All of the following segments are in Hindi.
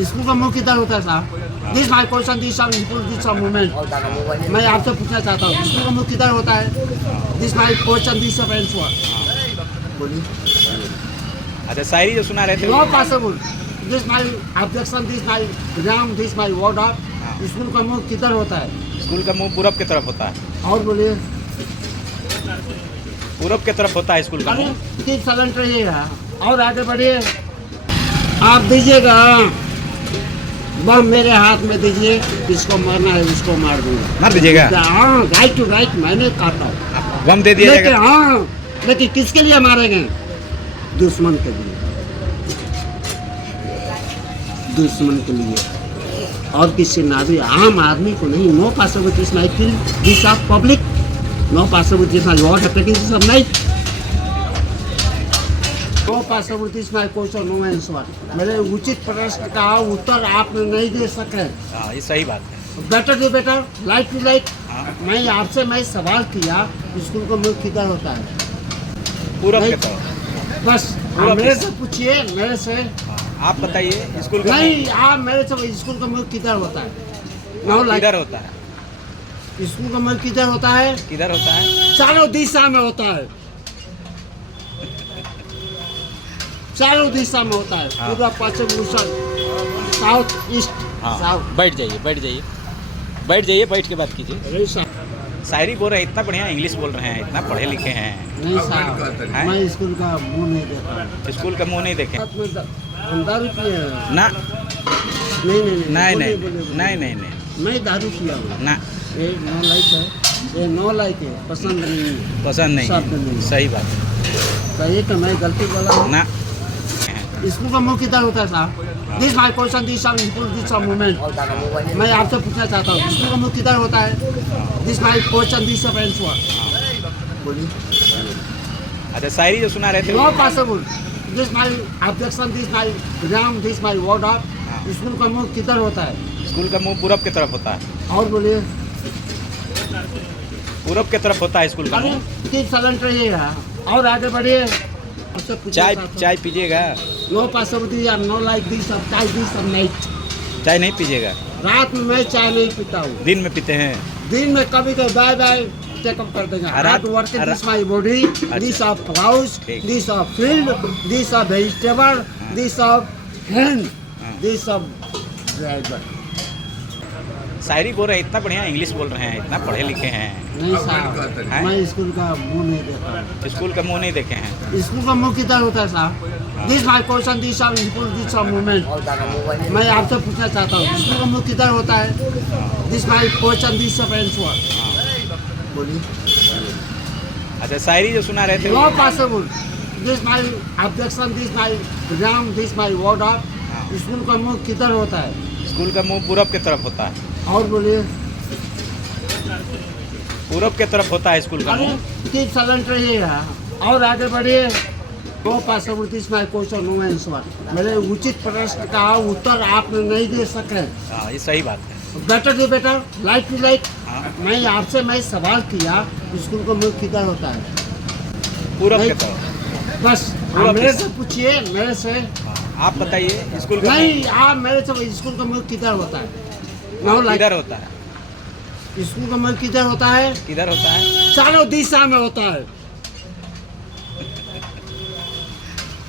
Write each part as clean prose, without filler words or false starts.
स्कूल का मुंह किधर होता है साहब? This my question, this movement. मैं आपसे पूछना चाहता हूँ स्कूल का मुंह किधर होता है? This my question, this answer. बोलिए। अच्छा, शायरी जो सुना रहे थे no possible. This my objection, this my exam, this my word of. School का मुंह किधर होता है? स्कूल का मुंह पूरब की तरफ होता है। और बोलिए। पूरब की तरफ होता है स्कूल का अरे मुंह। ठीक साइलेंट रहिएगा और आगे बढ़िए। आप दीजिएगा बम मेरे हाथ में दीजिए, इसको मारना है उसको मार दूंगा। मार दीजिएगा? हाँ, राइट टू राइट मैंने काटा हूँ। बम दे दिया लेकिन जाएगा? हाँ, लेकिन किसके लिए मारेंगे? दुश्मन के लिए, दुश्मन के लिए और किसी नागरिक आम आदमी को नहीं। No possibilities my kill this of public, no possibilities my what attacking this of night, no possibilities my question no answer. मेरे उचित प्रश्न का उत्तर आपने नहीं दे सके। हाँ, ये सही बात है। Better day better, light to light. हाँ। मैं आपसे मैं सवाल किया स्कूल का मुंह किधर होता है? पूरब की नहीं। तरफ। बस पूरब मेरे की से पूछिए, मेरे से हाँ, आप बताइए स्कूल का नहीं। आप मेरे से स्कूल का मुंह किधर होता है? नो मुंह लाइक। किधर होता है? स्कूल का मुंह किधर होता है? किधर होता है? चारों दिशा में होता है, चारों दिशा में होता है। हाँ। पूरा पश्चिम उत्तर साउथ ईस्ट हाँ, साउथ। बैठ जाइए, बैठ जाइए, बैठ जाइए, बैठ के बात कीजिए। नहीं साहब, शायरी बोल रहे हैं, इतना बढ़िया इंग्लिश बोल रहे हैं, इतना पढ़े लिखे हैं। नहीं साहब, हैं? मैं स्कूल का मुंह नहीं देखा। स्कूल का मुंह नहीं देखे? साथ में हम दारू पिए हैं। ना, नहीं नहीं नहीं नहीं बोलिए, बोलिए। नहीं नहीं नहीं मैं दारू पिया हूँ। ना, ये नो लाइक है, ये नो लाइक है, पसंद नहीं है। पसंद नहीं शब्द नहीं। है। सही बात है। कहिए कि मैं गलती बोला हूँ। ना, स्कूल का मुंह किधर होता है साहब? This my question, this movement. मैं आपसे पूछना चाहता हूँ स्कूल का मुंह किधर होता है? This my question, this answer. बोलिए। अच्छा, शायरी जो सुना रहे थे no possible. This my objection, this my exam, this my word of. School का मुंह किधर होता है? स्कूल का मुंह पूरब की तरफ होता है। और बोलिए। पूरब की तरफ होता है स्कूल का अरे मुंह। ठीक साइलेंट रहिएगा और आगे बढ़िए। चाय चाय पीजिएगा? नो पॉसिबिलिटी या नो लाइक दिस ऑफ चाय दिस ऑफ नाइट। चाय नहीं पीजिएगा? रात में मैं चाय नहीं पीता हूँ। दिन में पीते हैं? दिन में कभी कभी बाय बाय चेकअप कर देंगे। रात work this my body, this of house, ठीक। This of field, this of vegetable, this of hand, this of driver. शायरी बोल रहे हैं, इतना बढ़िया इंग्लिश बोल रहे हैं, इतना पढ़े लिखे हैं। नहीं साहब, हैं? मैं स्कूल का मुंह नहीं देखा। स्कूल का मुंह नहीं देखे हैं? स्कूल का मुंह किधर होता है साहब? This my question, this movement. मैं आपसे पूछना चाहता हूँ स्कूल का मुंह किधर होता है? This my question, this answer. बोलिए। अच्छा, शायरी जो सुना रहे थे no possible. This my objection, this my exam, this my word of. School का मुंह किधर होता है? स्कूल का मुंह पूरब की तरफ होता है। और बोलिए। पूरब की तरफ होता है स्कूल का अरे मुंह। ठीक साइलेंट रहिएगा और आगे बढ़िए। No possibilities my question no answer. मेरे उचित प्रश्न का उत्तर आपने नहीं दे सके। हाँ, ये सही बात है। Better day better, light to light. हाँ। मैं आपसे मैं सवाल किया स्कूल का मुंह किधर होता है? पूरब नहीं। की तरफ। बस पूरब मेरे की- से पूछिए, मेरे से हाँ, आप बताइए स्कूल का नहीं। आप मेरे से स्कूल का मुंह किधर होता है? नो मुंह लाइक। किधर होता है? स्कूल का मुंह किधर होता है? किधर होता है? चारों दिशा में होता है,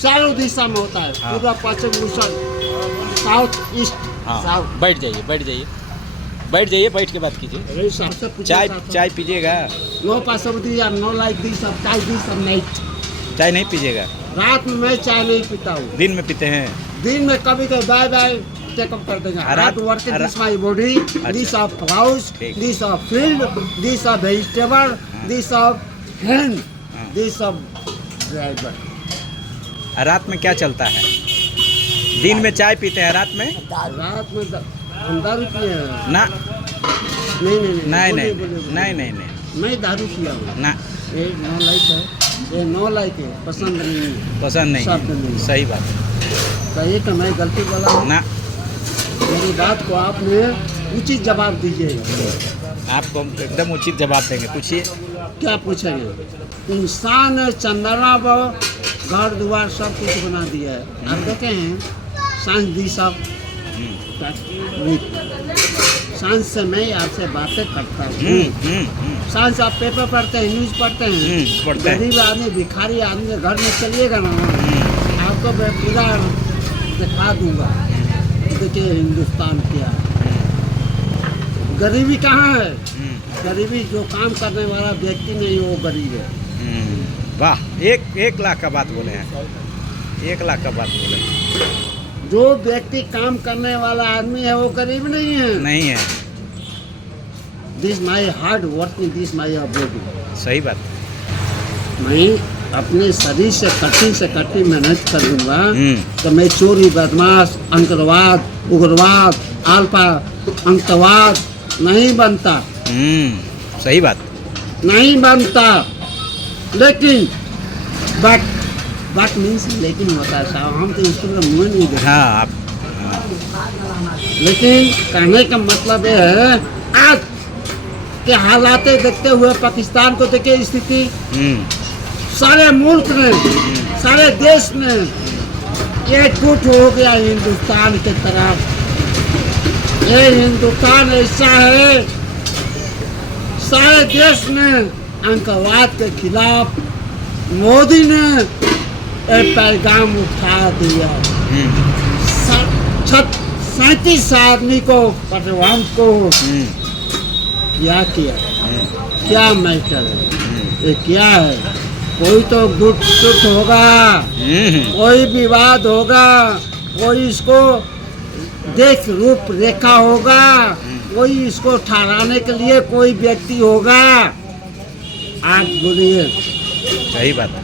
चारों दिशा में होता है। हाँ। पूरा पश्चिम उत्तर साउथ ईस्ट हाँ, साउथ। बैठ जाइए, बैठ जाइए, बैठ जाइए, बैठ के बात कीजिए। चाय चाय पीजिएगा? नो पॉसिबिलिटी या नो लाइक दिस ऑफ चाय दिस ऑफ नाइट। चाय नहीं पीजिएगा? रात में मैं चाय नहीं पीता हूँ। दिन में पीते हैं? दिन में कभी कभी बाय बाय चेकअप कर देंगे। रात work this my body, this of house, ठीक। This of field, this of vegetable, this of hand, this of driver. रात में क्या चलता है? दिन में चाय पीते हैं, रात में? रात में हम दारू पिए हैं। ना, नहीं नहीं नहीं बोलिए, नहीं बोलिए, बोलिए। नहीं नहीं नहीं मैं दारू पिया हूँ। ना, ये नो लाइक है, ये नो लाइक है, पसंद नहीं है। पसंद नहीं शब्द नहीं। है। सही बात है। कहिए कि मैं गलती बोला हूँ। ना, मेरी बात को आपने उचित जवाब दीजिए। आपको हम एकदम उचित जवाब देंगे। पूछिए। क्या पूछेंगे? इंसान ने चंद्रमा पर घर द्वार सब कुछ बना दिया है। आप देखे हैं साइंस दी सब सांस से मैं आपसे बातें करता हूँ। सांस आप पेपर पढ़ते हैं, न्यूज पढ़ते हैं, पढ़ते हैं। गरीब आदमी भिखारी आदमी के घर में चलिएगा ना, आपको मैं पूरा दिखा दूंगा। देखिए हिंदुस्तान क्या है, गरीबी कहाँ है? गरीबी जो काम करने वाला व्यक्ति नहीं वो गरीब है। वाह, एक लाख का बात बोले हैं, 1 लाख का बात बोले। जो व्यक्ति काम करने वाला आदमी है वो गरीब नहीं है। नहीं है, this my hard working, this my body. सही बात। मैं अपने शरीर से कठिन मेहनत करूँगा तो मैं चोरी, बदमाश, अंतरवाद, उग्रवाद, अल्पा अंतवाद नहीं बनता। सही बात। नहीं बनता। लेकिन बट मीन्स लेकिन होता है साहब, हम तो इसको मुँह नहीं देखते। हाँ, आप लेकिन कहने का मतलब ये है, आज के हालात देखते हुए पाकिस्तान को देखिए स्थिति, सारे मुल्क ने, सारे देश ने एकजुट हो गया हिंदुस्तान की तरफ। ये हिंदुस्तान ऐसा है, सारे देश ने आतंकवाद के खिलाफ मोदी ने एक पैगाम उठा दिया। 37 आदमी को, परिवार को क्या किया, क्या मैटर है, ये क्या है? कोई तो गुट होगा, कोई विवाद होगा, कोई इसको देख रूप रेखा होगा, कोई इसको ठहराने के लिए कोई व्यक्ति होगा। आज बोलिए। सही बात है।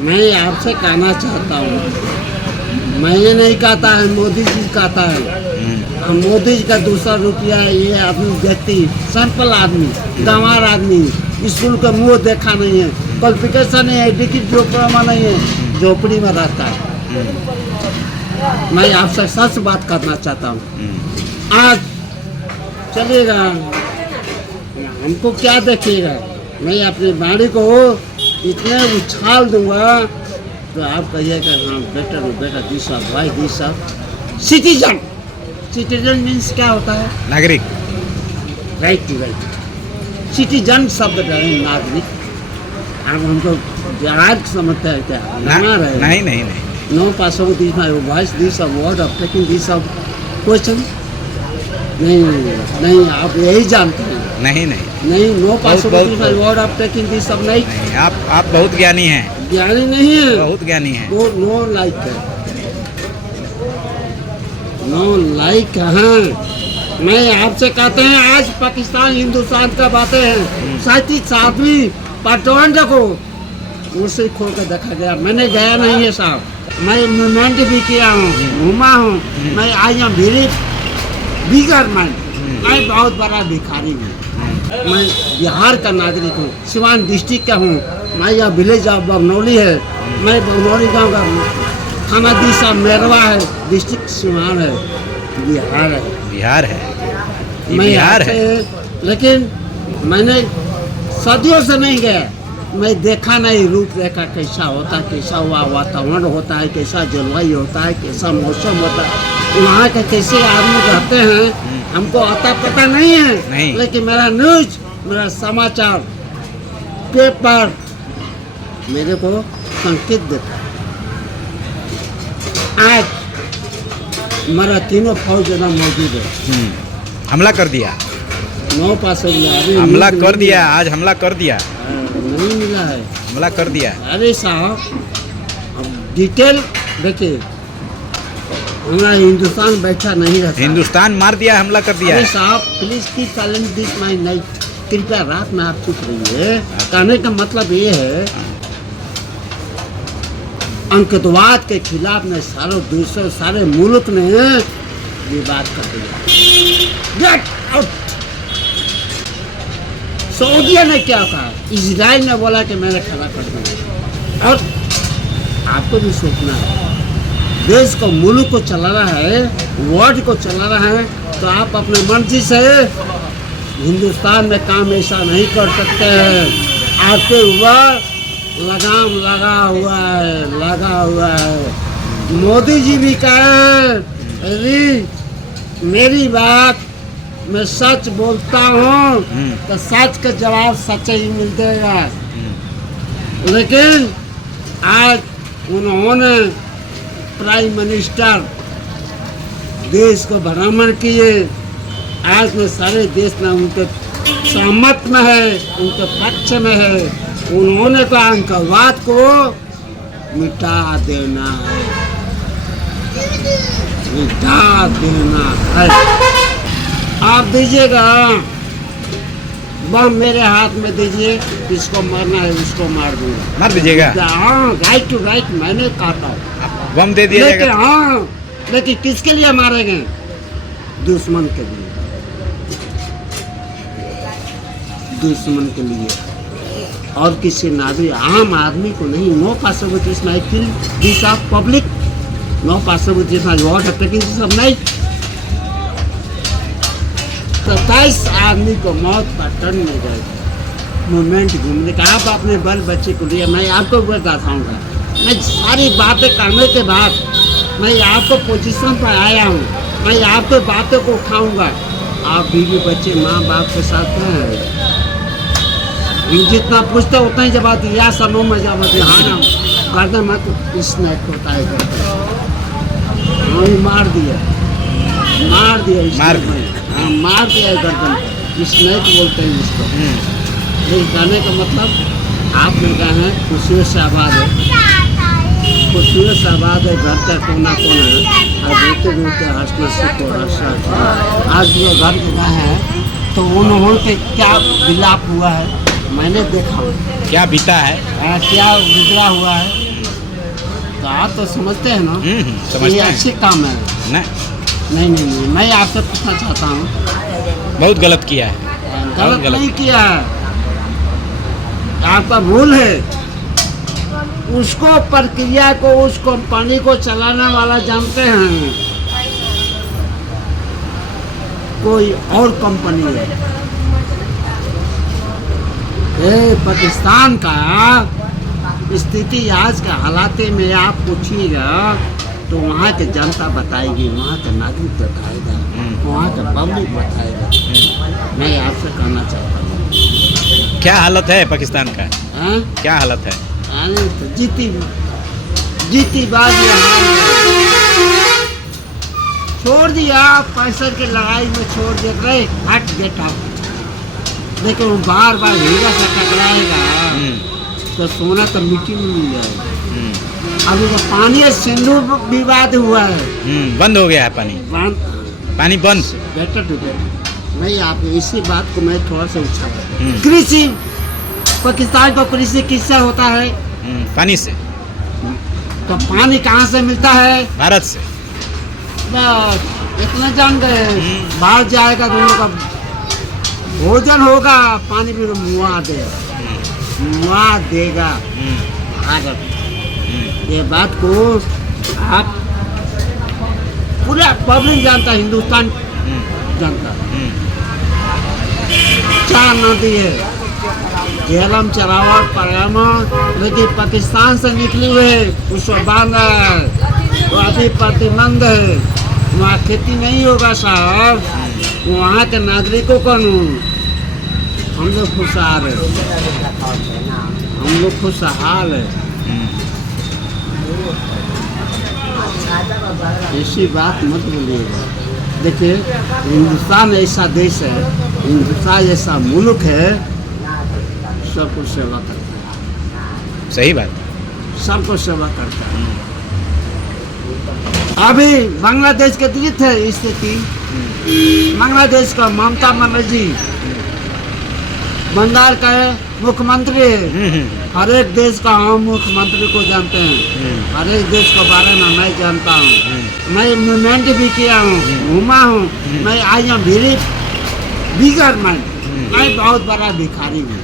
मैं आपसे कहना चाहता हूँ, मैंने नहीं कहता है, मोदी जी कहता है। मोदी जी का दूसरा रुपया है। ये आदमी व्यक्ति, सिंपल आदमी, गंवार आदमी, स्कूल का मुंह देखा नहीं है, क्वालिफिकेशन नहीं है, डिप्लोमा नहीं है, झोपड़ी में रहता है। मैं आपसे सच बात करना चाहता हूँ। आज चलिएगा, हमको क्या देखिएगा? मैं अपनी बाड़ी को इतने उछाल दूंगा तो आप कहिएगा हाँ बेटा दिस ऑफ भाई, this of citizen. Citizen means क्या होता है? नागरिक। Right to right. सिटीजन शब्द है नागरिक। आप हमको जहाज समझते हैं क्या? नहीं। No possible this my voice, this a word of taking this of question. नहीं, आप यही जानते हैं। नहीं, no possible this my word of taking this of नहीं। आप बहुत ज्ञानी हैं। ज्ञानी नहीं है, बहुत ज्ञानी हैं। वो नो लाइक है, नो लाइक है। मैं आपसे कहते हैं, आज पाकिस्तान हिंदुस्तान का बातें हैं। 37 आदमी पार्टवान को उसे खोल कर देखा गया। मैंने गया नहीं है साहब, मैं मूवमेंट भी किया हूँ, घूमा हूँ। मैं I am very bigger man, मैं बहुत बड़ा भिखारी हूँ। मैं बिहार का नागरिक हूँ, सिवान डिस्ट्रिक्ट का हूँ। मैं यह विलेज ऑफ बगनौली है। मैं बगनौली गांव का, थाना दिशा मेरवा है, डिस्ट्रिक्ट सिवान है, बिहार है। बिहार है, मैं बिहार है। लेकिन मैंने सदियों से नहीं गया, मैं देखा नहीं रूप रेखा कैसा होता है, कैसा हुआ वातावरण होता है, कैसा जलवायु होता है, कैसा मौसम होता है, वहाँ के कैसे आदमी रहते हैं, हमको आता पता नहीं है। नहीं। लेकिन मेरा न्यूज, मेरा समाचार पेपर मेरे को संकेत देता है। आज हमारा तीनों फौज ना मौजूद है। हमला कर दिया, 9 पास हमला कर दिया, आज हमला कर दिया, नहीं मिला है, हमला कर दिया। अरे साहब, अब डिटेल देखिए, हमारा हिंदुस्तान बैठा नहीं रहता। हिंदुस्तान मार दिया, हमला कर दिया। अरे साहब please keep silent this my night, कृपया रात में आप चुप रहिए। कहने का मतलब ये है, आतंकवाद के खिलाफ ने सारे देशों, सारे मुल्क ने विवाद कर दिया। Get out. सऊदिया ने क्या कहा? इजराइल ने बोला कि मैंने खड़ा कर दिया। और आपको भी सोचना है, देश को, मुल्क को चलाना है, वर्ल्ड को चलाना है, तो आप अपने मर्जी से हिंदुस्तान में काम ऐसा नहीं कर सकते हैं। आपके ऊपर लगाम लगा हुआ है। मोदी जी भी कहे, मेरी बात, मैं सच बोलता हूँ तो सच का जवाब सच ही मिलेगा। लेकिन आज उन्होंने प्राइम मिनिस्टर देश को भ्रमण किए। आज में सारे देश में उनके सहमत में है, उनके पक्ष में है। उन्होंने कहा आतंकवाद को मिटा देना है, मिटा देना है। आप दीजिएगा बम मेरे हाथ में दीजिए, किसको मारना है उसको मार दूंगा। मार दीजिएगा? हाँ, राइट टू राइट मैंने काटा। बम दे दिया लेकिन जाएगा? हाँ, लेकिन किसके लिए मारेंगे? दुश्मन के लिए, दुश्मन के लिए, और किसी नागरिक आम आदमी को नहीं। No possibility is not kill this of public, no possibility is not what attacking सब नहीं। 27 आदमी को मौत का टन में गए मूवमेंट घूमने का। आप अपने बल बच्चे को लिए, मैं आपको बताता हूँ, मैं सारी बातें करने के बाद मैं आपको पोजीशन पर आया हूँ, मैं आपको बातों को उठाऊंगा। आप बीवी बच्चे माँ बाप के साथ हैं, जितना पूछते उतना ही जवाब दिया। सनो में जवाब दिया, हाँ ना गर्दन मत स्नैक होता है, मार दिया, मार दिया, मार हाँ मार दिया गर्दन, स्नैक बोलते हैं इसको। ये कहने का मतलब आपने कहा है खुशियों से आबाद है, खुशियों से आबाद है, घर का कोना कोना है, और रोते रोते हंसना सीखो, हंसना। आज जो घर गए हैं तो उन्होंने क्या विलाप हुआ है मैंने देखा, क्या बीता है, क्या गुजरा हुआ है। तो आप तो समझते हैं ना, समझते ये हैं। अच्छे काम है। नहीं, मैं आपसे पूछना चाहता हूँ, बहुत गलत किया है। गलत नहीं किया है, आपका भूल है। उसको प्रक्रिया को, उस कंपनी को चलाने वाला जानते हैं, कोई और कंपनी है। पाकिस्तान का स्थिति आज के हालात में आप पूछिएगा तो वहाँ के जनता बताएगी, वहाँ के नागरिक बताएगा, वहाँ का पब्लिक बताएगा। मैं आपसे कहना चाहता हूँ, क्या हालत है पाकिस्तान का? क्या हालत है? तो जीती बाजी छोड़ दिया, पैसे की लड़ाई में छोड़ दे रहे, हट बेटा। लेकिन वो बार बार हीरा से टकराएगा तो सोना तो मिट्टी में मिल जाएगा। अभी तो पानी सिंधु विवाद हुआ है, बंद हो गया है पानी, पानी बंद। बेटर टू बेटर, नहीं आप इसी बात को मैं थोड़ा सा उछाला। कृषि, पाकिस्तान को कृषि किससे होता है? पानी से। तो पानी कहाँ से मिलता है? भारत से। बस इतना जान गए, बाहर जाएगा तो उन लोग का भोजन होगा, पानी भी मुआ देगा भारत। ये बात को आप पूरा पब्लिक जानता, हिंदुस्तान जानता। चार नदी है, झेलम, चरावट, परामा, लेकिन पाकिस्तान से निकली हुई उसको बांध है, वो अभी प्रतिबंध है। वहाँ खेती नहीं होगा साहब, वहाँ के नागरिकों को हम लोग खुशहाल है, हम लोग खुशहाल है। ऐसी बात मत बोलिएगा। देखिए हिंदुस्तान ऐसा देश है, हिंदुस्तान ऐसा मुल्क है, सबको सेवा करता है। सही बात, सबको सेवा करता है। अभी बांग्लादेश के दिए थे स्थिति, बांग्लादेश का ममता बनर्जी बंगाल का मुख्यमंत्री है। हर एक देश का हम मुख्यमंत्री को जानते हैं, हर एक देश के बारे में मैं जानता हूँ। मैं मूवमेंट भी किया हूँ, घूमा हूँ। मैं I am very bigger man, मैं बहुत बड़ा भिखारी हूँ।